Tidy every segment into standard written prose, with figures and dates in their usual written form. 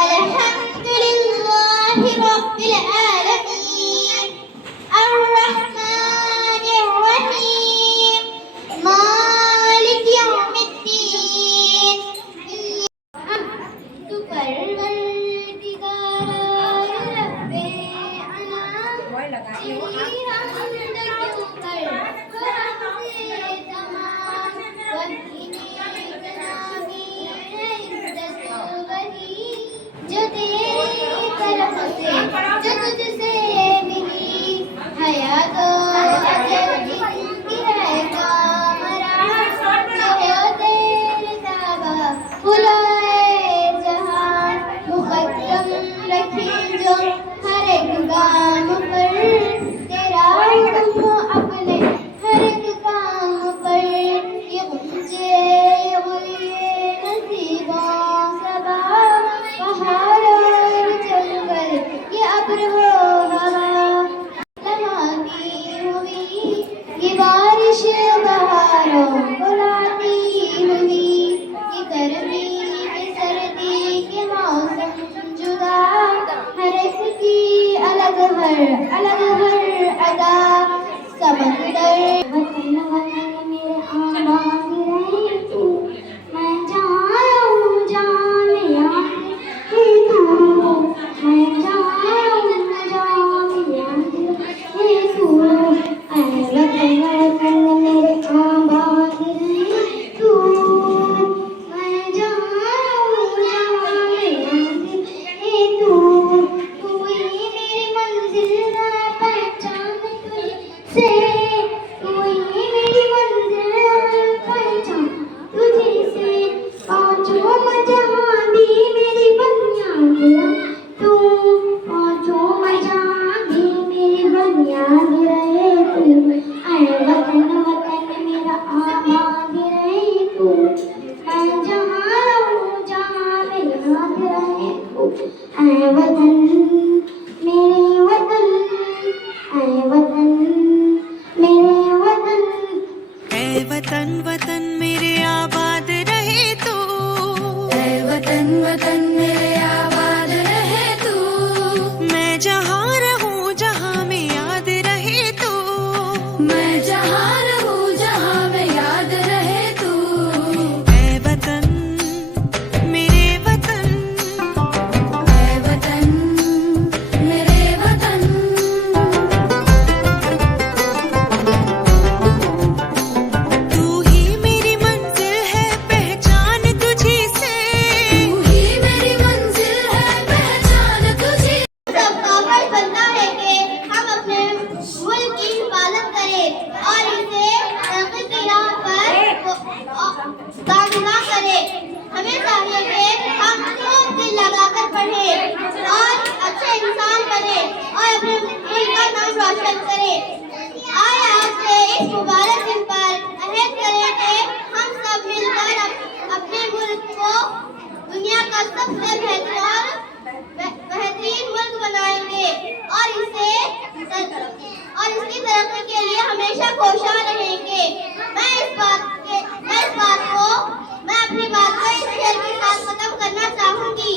अल्हम्दुलिल्लाहि रब्बिल आलमीन अर्रहमानिर रहीम मालिक यौमिद्दीन तू परवरदिगार रब्बे अना तेरी हमद क्यों कर हमसे तमाम वही जनाबी इज्जत वही जो तेरी तरफ से जो तुझसे मिली हया तो अजर की है कामरा जो तेरे ताबा फुलाए जहां मुकद्दम रखी जो हर एक काम पर तेरा हुक्म अपने हर एक काम पर ये ऊंचे ये नसीबों सबा पहाड़ और जंगल ये अब्र हो हवा लहाती हुई ये बारिश बहारों को लाती हुई ये गर्मी ये सर्दी के मौसम जुदा हर एक की अलग हर अदा समंदर वतन वतन मेरे आबाद रहे तू मैं जहाँ रहूँ जहाँ मेरा है तू मैं जहाँ रहूँ जहाँ मेरा है तू ऐ वतन वतन मेरे आबाद रहे तू मैं जहाँ रहूँ जहाँ मेरा है तू तू ही मेरी मंजिल है पहचान तुझसे तू ही मेरी मंजिल है पहचान तुझसे पाँचों जहाँ भी मेरी बुनियाद तू पाँचों जहाँ भी मेरी बुनियाद रहे तू ऐ वतन वतन मेरा आबाद रहे तू मैं जहाँ रहूँ जहाँ मेरी याद रहे तू ऐ वतन मेरे वतन ऐ वतन मेरे वतन ऐ वतन वतन मेरे आबाद रहे तू ऐ वतन वतन मेरे आबाद रहे तू मैं जहाँ रहूँ जहाँ में याद रहे तू मैं जहाँ रहूँ जहाँ में याद रहे तू ऐ वतन मेरे वतन ऐ वतन मेरे वतन तू ही मेरी मंजिल है पहचान तुझी से तू ही मेरी मंजिल है पहचान तुझी सबका फर्ज बनता है कि हम अपने मुल्क की हिफाजत करें और इसे तरक्की की राह पर गामगुलाम करें। हमें चाहिए कि हम खूब दिल लगाकर पढ़ें और अच्छे इंसान बने और अपने मुल्क का नाम रोशन करें। आए आज से इस मुबारक दिन पर अहद करें कि हम सब मिलकर अपने मुल्क को दुनिया का सबसे बेहतरीन मुल्क बनाएंगे और इसकी तरक्की के लिए हमेशा कोशिश रहेंगे। मैं अपनी बात को इस शेर के साथ खत्म करना चाहूंगी।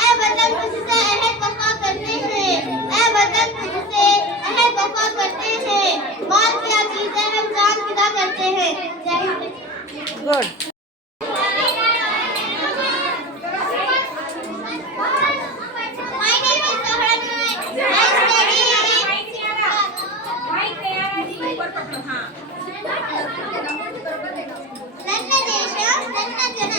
ऐ वतन तुझसे अहद वफा करते हैं, ऐ वतन तुझसे अहद वफा करते हैं, माल क्या चीज है हम जान फिदा करते हैं। जय Hind. Good My name is Saharana. I study ನನ್ನ ದೇಶ ನನ್ನ ಜನ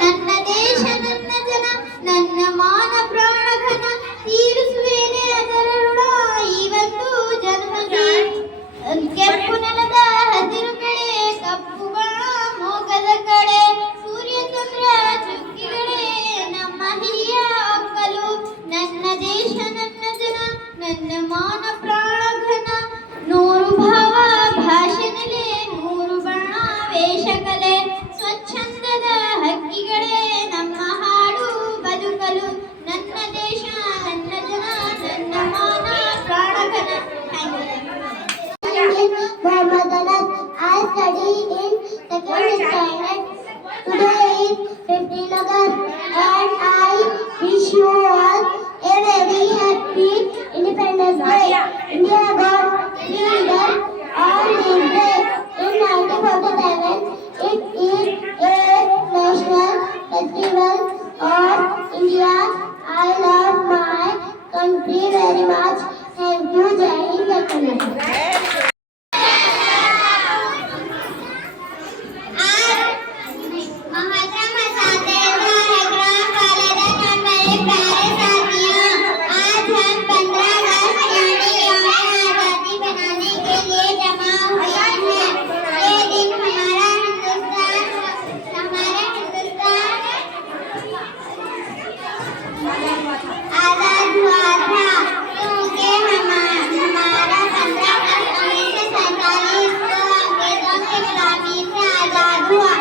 ನನ್ನ ದೇಶ ನನ್ನ ಜನ ನನ್ನ ಮಾನ ಪ್ರಾಣಘನ ತೀರಿಸುವೇನೆ ಅದರ ಋಣ ಈ ಒಂದು ಜನ್ಮದಿ ಕೆಂಪು ನೆಲದ ಹಸಿರು ಕಡೆ ಕಪ್ಪು ಬಣ ಮೋಗದ ಕಡೆ ಸೂರ್ಯ ಚಂದ್ರ ಚುಕ್ಕಿಗಳೇ ನಮ್ಮ ಹಿರಿಯ ಒಕ್ಕಲು ನನ್ನ ದೇಶ ನನ್ನ ಜನ ನನ್ನ ಮಾನ ಪ್ರಾಣಘನ ನೂರು ಭಾವ ಭಾಷೆ ನೆಲೆ ನೂರು ಬಣ್ಣ ವೇಷಕಲೆ ಸ್ವಚ್ಛಂದದ ಹಕ್ಕಿಗಳೇ ನಮ್ಮ ಹಾಡು ಬದುಕಲು ನನ್ನ ದೇಶ ನನ್ನ ಜನ ನನ್ನ ಮಾನ ಪ್ರಾಣಘನ. I study in second standard Nagar, and I wish you all a very happy Independence Day. India got freedom on this day in 1947. It is a national festival of India. I love my country very much. Thank you, Jai Hind, Jai Karnataka. महात्मा मसाते हुआ है ग्राम वालेदा और मेरे प्यारे साथियों, आज हम 15 अगस्त यानी यौम आज़ादी बनाने के लिए जमा हुए हैं। ये दिन हमारा हिंदुस्तान आजाद हुआ था, क्योंकि हमारा 15 अगस्त 1947 को अंग्रेजों की गुलामी से आजाद हुआ।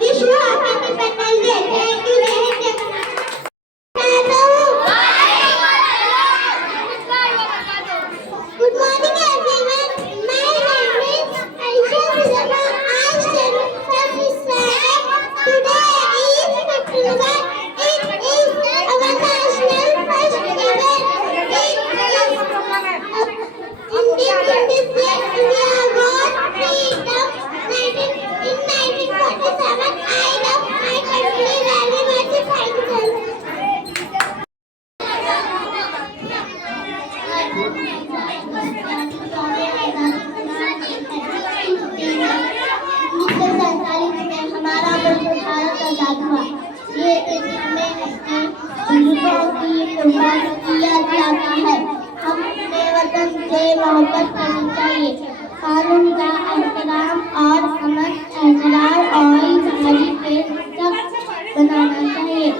Wish you happy Independence Day. Thank you, Jai Hind, Jai Karnataka. Good morning, everyone. My name is Aisha Zuzana. I study from this side. Today is 15 August. It is our national festival. Independence Day. India got freedom in 1947. I love my country very much. Thank you. हमारा मुल्क भारत आजाद हुआ। ये दिन हमें अपने बुजुर्गों की कुर्बानी की याद दिलाता है। हम अपने वतन से मोहब्बत करनी चाहिए, कानून का एहतराम और अमन एतरार और ईमानदारी के सख्त बनाना चाहिए।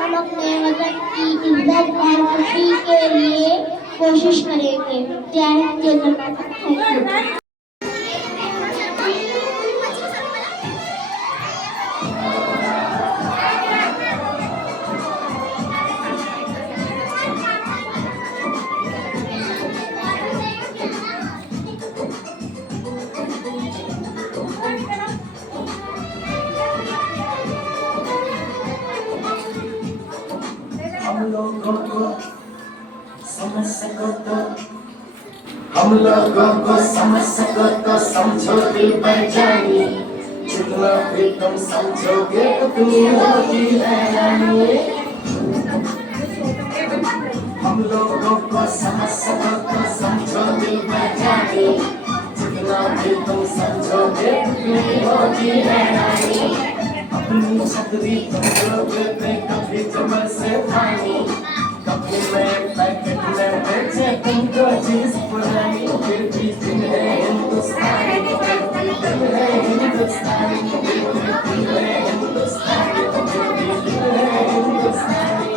हम अपने वतन की इज्जत और खुशी के लिए कोशिश करेंगे। जय हिंद, जय कर्नाटक। Thank you. हम लोगों को समझ सको तो समझो दिल पर जानी, जितना भी तुम समझोगे उतनी होगी हैरानी। हम लोगों को समझ सको तो समझो दिल पर जानी, जितना भी तुम समझोगे उतनी होगी हैरानी। अपनी छतरी तुम लोगे कभी जमल से पानी, कभी मैं पैकेट में बेचे तुमको चीज पुरानी। फिर भी दिल है हिंदुस्तानी, फिर भी दिल है हिंदुस्तानी, फिर भी दिल है हिंदुस्तानी, फिर भी दिल है हिंदुस्तानी।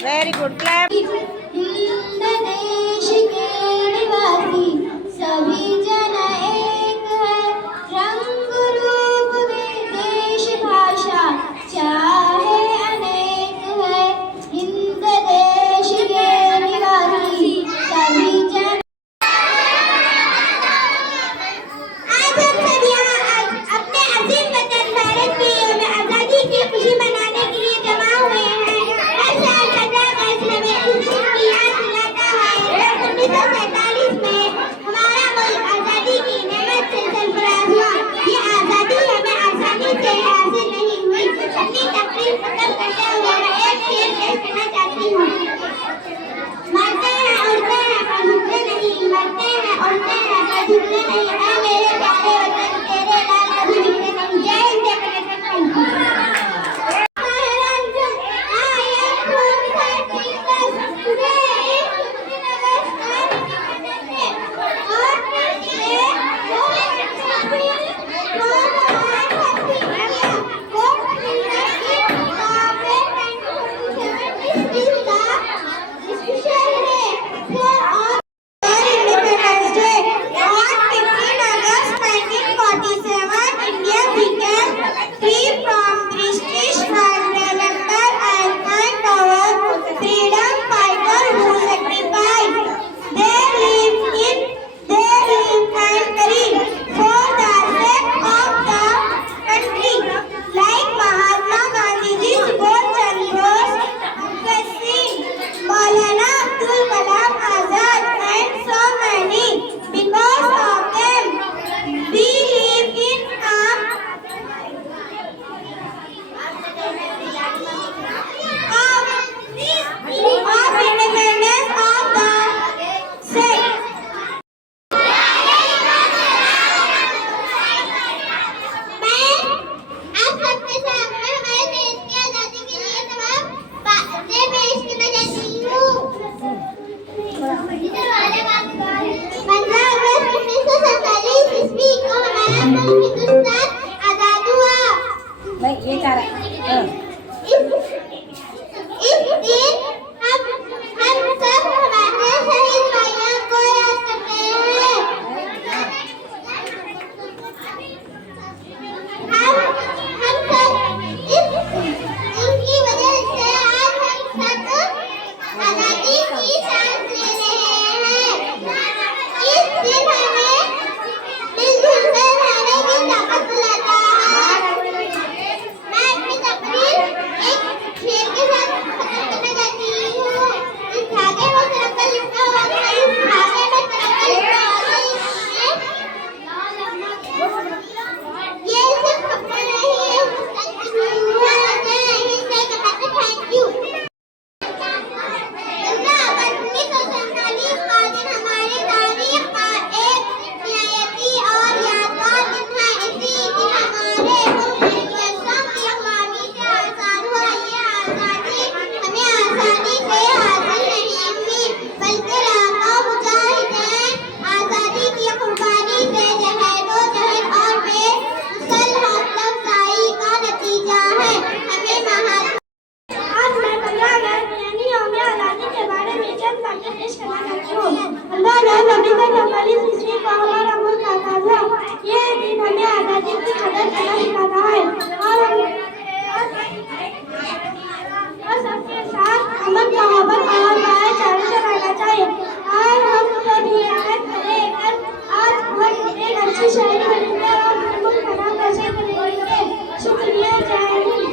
Very good. Clap. हिंद देश के निवासी सभी जन एक है, रंग रूप में मुल्क हिंदुस्तान आजाद हुआ। नहीं ये चार इस दिन हम सब हमारे शहीद भाइयों को याद करते हैं। हम सब इनकी वजह से आज हम सब आजादी की सांस ले रहे हैं। इस दिन हमें मिलजुल कर रहने की ताकत दिलाता है। मैं अपनी तकरीर एक शेर के साथ खत्म करना चाहती हूँ। इस धागे में तिरंगा लिखा हुआ था, इस धागे में तिरंगा लिखा हुआ था। ये सिर्फ कपड़ा नहीं है, थैंक यू। 1947 का दिन हमारी तारीख का एक निहायती और यादगार दिन है। इसी दिन हमारे मुल्क की गुलामी से आजाद हुआ। ये आजादी हमें आसानी से हासिल नहीं हुई, बल्कि लाखों मुजाहिदीन आजादी की कुर्बानी से जहद और बेमुसल हौसला अफजाई का नतीजा है। हमें महात्मा आज मैं 15 अगस्त यानी यौम आज़ादी के बारे में चंद बातें पेश करना चाहती हूँ। 15 अगस्त 1947 ईस्वी को हमारा मुल्क आज़ाद हुआ। ये दिन हमें आज़ादी की कदर करना सिखाता है और सबके साथ अमन मोहब्बत और भाईचारे से रहना चाहिए। और हम सब हिदायत करें आज हम एक अच्छी शहरी बनेंगे और मुल्क का नाम रोशन करेंगे। शुक्रिया, जय हिंद।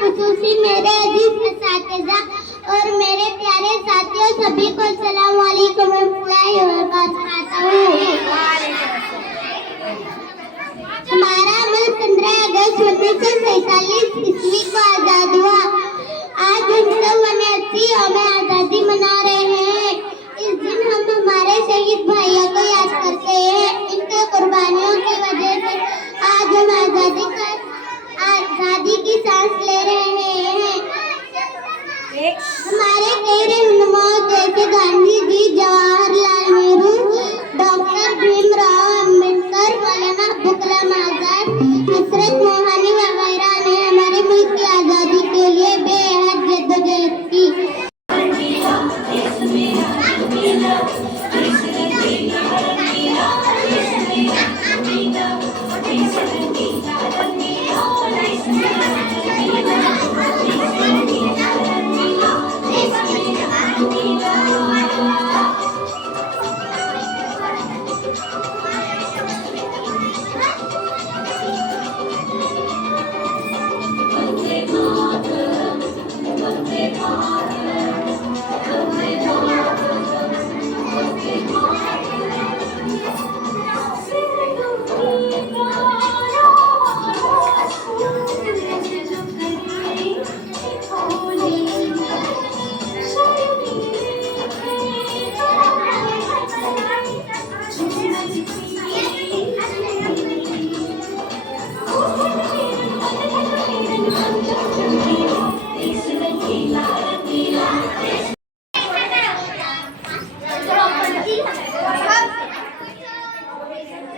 खुसूसी मेरे अजीज असातिज़ा और मेरे प्यारे साथियों, सभी को अस्सलाम वालेकुम रहमतुल्लाहि व बरकातहू। हमारा मुल्क 15 अगस्त 1947 ईस्वी को आजाद हुआ। आज हम सब 79 खुशियों में आजादी मना रहे हैं। इस दिन हम हमारे शहीद भाइयों को याद करते हैं। इनके कुर्बानियों की वजह से आज हम आजादी की सांस ले रहे हैं। हमारे कई रहनुमाओं जैसे गांधी जी, जवाहरलाल नेहरू, डॉक्टर भीमराव अंबेडकर, मौलाना अब्दुल कलाम आजाद, हजरत मोहानी वगैरह ने हमारे मुल्क की आजादी के लिए बेहद जद्दोजहद की।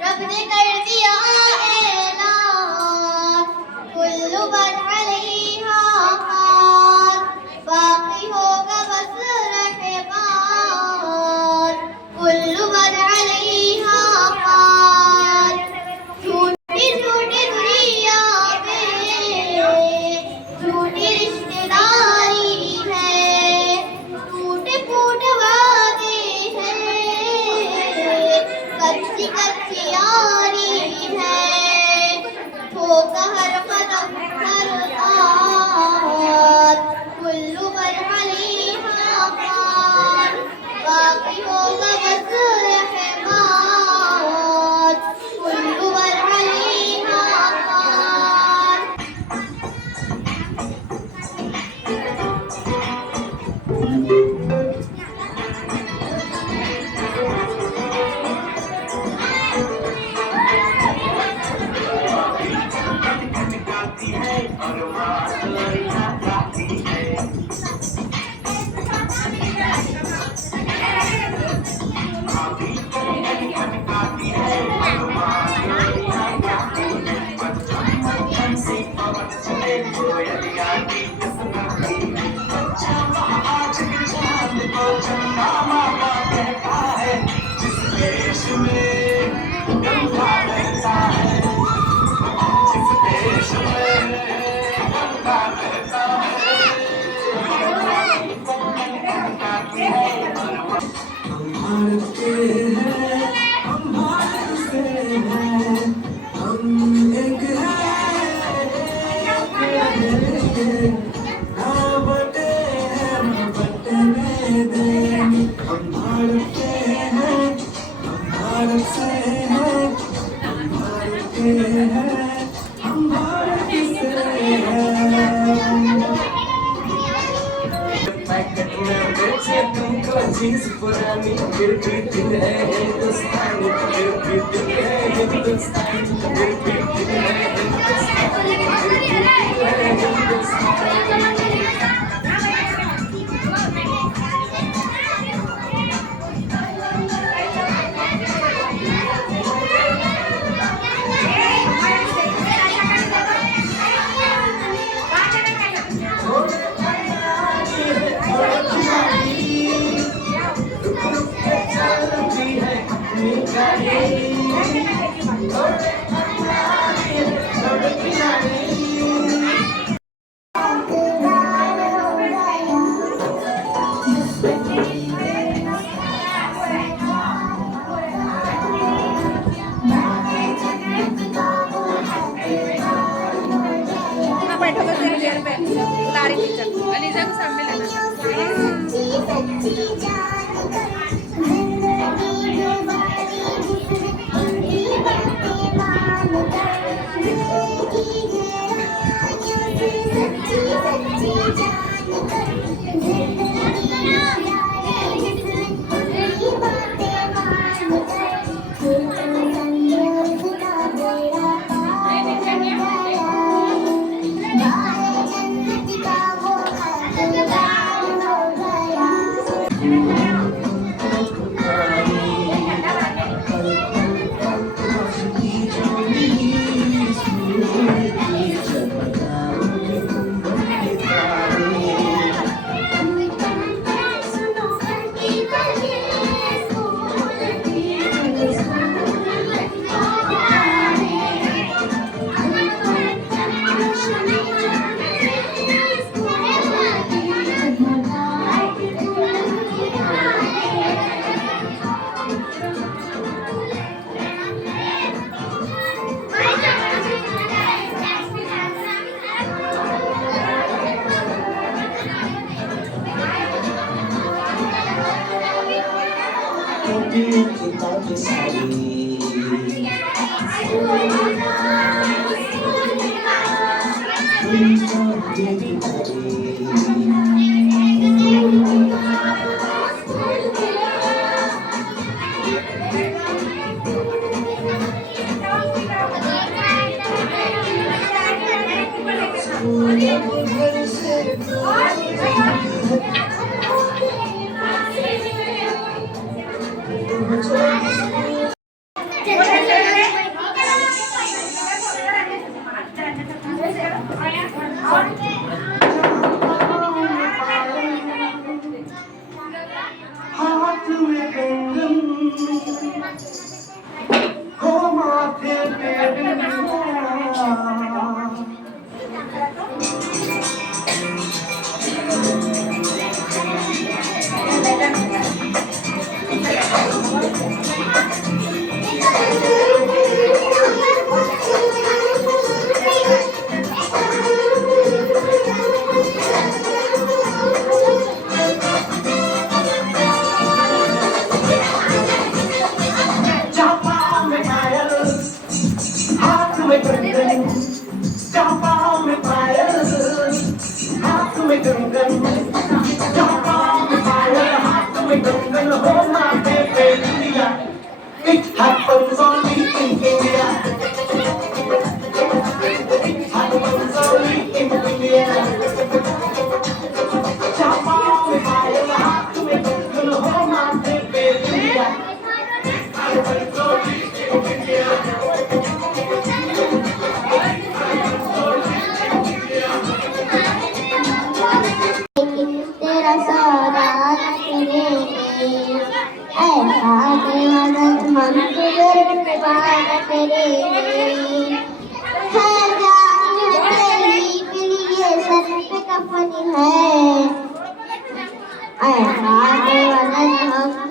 रब ने कर दिया ऐलान, कुल्लु मन अलैहा फान, बाकी होगा बस रहमान, कुल्लु मन अलैहा फान। झूठी झूठी दुनिया में झूठी रिश्तेदारी है, टूटे फूटे वादे हैं, कच्ची कच्ची यारी है, ठोका हर कदम हर बात, कुल्लू पर अलैहा फान, बाकी होगा बस रहमान, कुल्लू पर अलैहा फान। चीज पुरानी फिर भी दिल है हिंदुस्तानी, फिर भी दिल है हिंदुस्तानी, फिर भी दिल है हिंदुस्तानी, फिर भी दिल है हिंदुस्तानी। सच्ची जान कर Kopi kita bersari, untuk diri हाथ में कंगन हो माथे पे बिंदिया It happens only in India. It happens only in India. Chapa mein payal, haath mein kundan, ho maathe pe diya. It happens only in India. तेरा सौदा करेंगे ऐसा दीवाना हम तुझे वादा करेंगे है जान तेरी के लिए सर पे कफन है ऐसा दीवाना हम